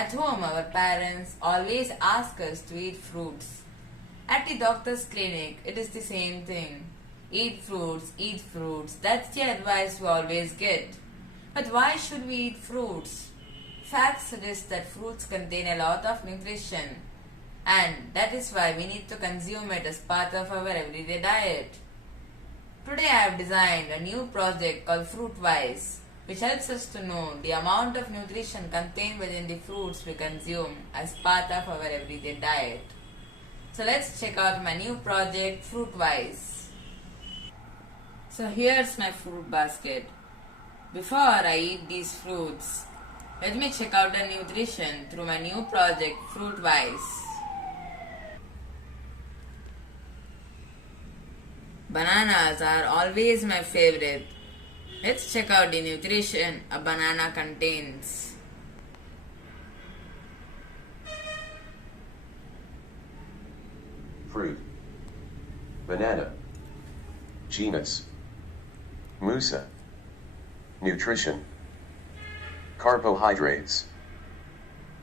At home, our parents always ask us to eat fruits. At the doctor's clinic, it is the same thing. Eat fruits. That's the advice we always get. But why should we eat fruits? Facts suggest that fruits contain a lot of nutrition, and that is why we need to consume it as part of our everyday diet. Today I have designed a new project called FRUITWISE, which helps us to know the amount of nutrition contained within the fruits we consume as part of our everyday diet. So let's check out my new project FRUITWISE. So here's my fruit basket. Before I eat these fruits, let me check out the nutrition through my new project FRUITWISE. Bananas are always my favorite. Let's check out the nutrition a banana contains. Fruit. Banana. Genus. Musa. Nutrition. Carbohydrates.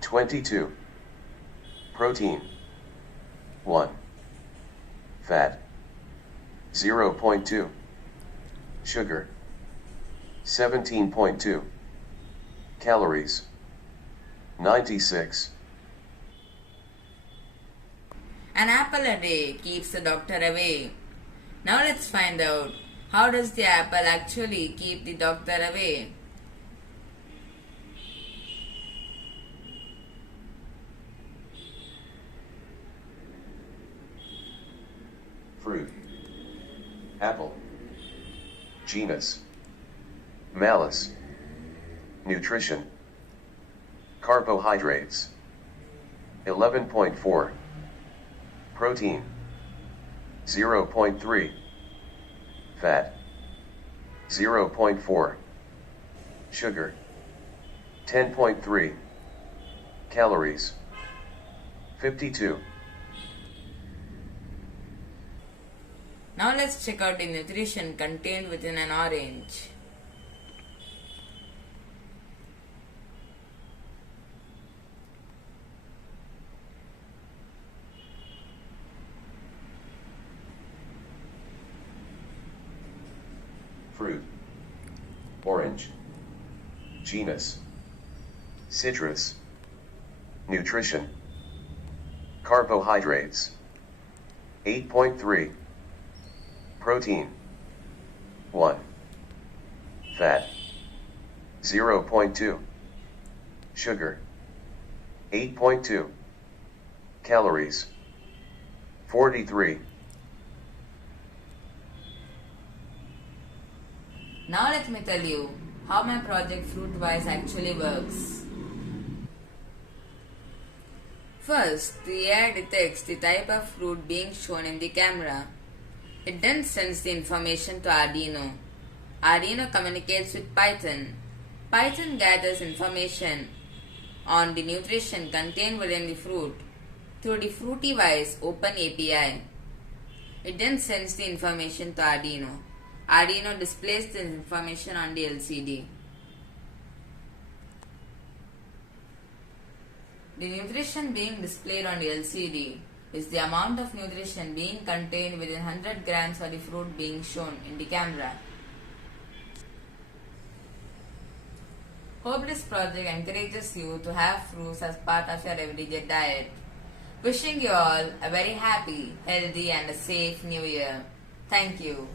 22. Protein. 1. Fat. 0.2. Sugar. 17.2. Calories. 96. An apple a day keeps the doctor away. Now let's find out, how does the apple actually keep the doctor away? Fruit. Apple. Genus. Malus. Nutrition. Carbohydrates. 11.4. Protein. 0.3. Fat. 0.4. Sugar. 10.3. Calories. 52. Now let's check out the nutrition contained within an orange. Fruit. Orange. Genus. Citrus. Nutrition. Carbohydrates. 8.3. Protein. 1. Fat. 0.2. Sugar. 8.2. Calories. 43. Now let me tell you how my project FRUITWISE actually works. First, the AI detects the type of fruit being shown in the camera. It then sends the information to Arduino. Arduino communicates with Python. Python gathers information on the nutrition contained within the fruit through the FRUITWISE Open API. It then sends the information to Arduino. Arduino displays this information on the LCD. The nutrition being displayed on the LCD is the amount of nutrition being contained within 100 grams of the fruit being shown in the camera. Hope this project encourages you to have fruits as part of your everyday diet. Wishing you all a very happy, healthy and a safe new year. Thank you.